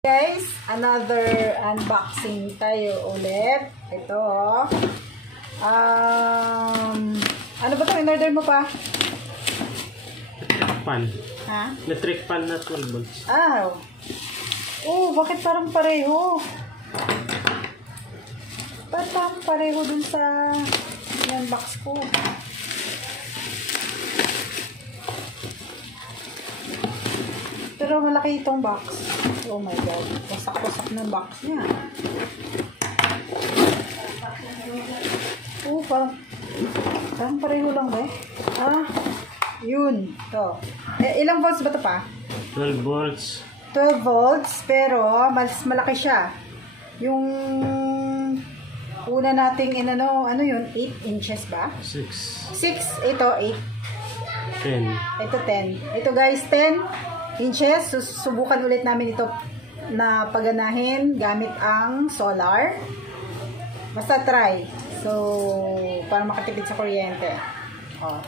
Guys, another unboxing tayo ulit. Ito. Ano ba ito? In-order mo pa? Electric pan. Ha? Electric pan na 12 volts. Oh, bakit parang pareho? Ba't parang pareho dun sa box ko? Pero malaki itong box. Oh my God. Wasak-wasak ng box niya. Oh, parang pareho lang ba eh? Yun. Ito. Ilang volts ba ito pa? 12 volts. 12 volts, pero mas malaki siya. Yung una nating ano yun? 8 inches ba? 6. 6. Ito, 8. 10. Ito, 10. Ito guys, 10 inches. Susubukan ulit namin ito na paganahin gamit ang solar. Basta try. So, para makatipid sa kuryente. Oh.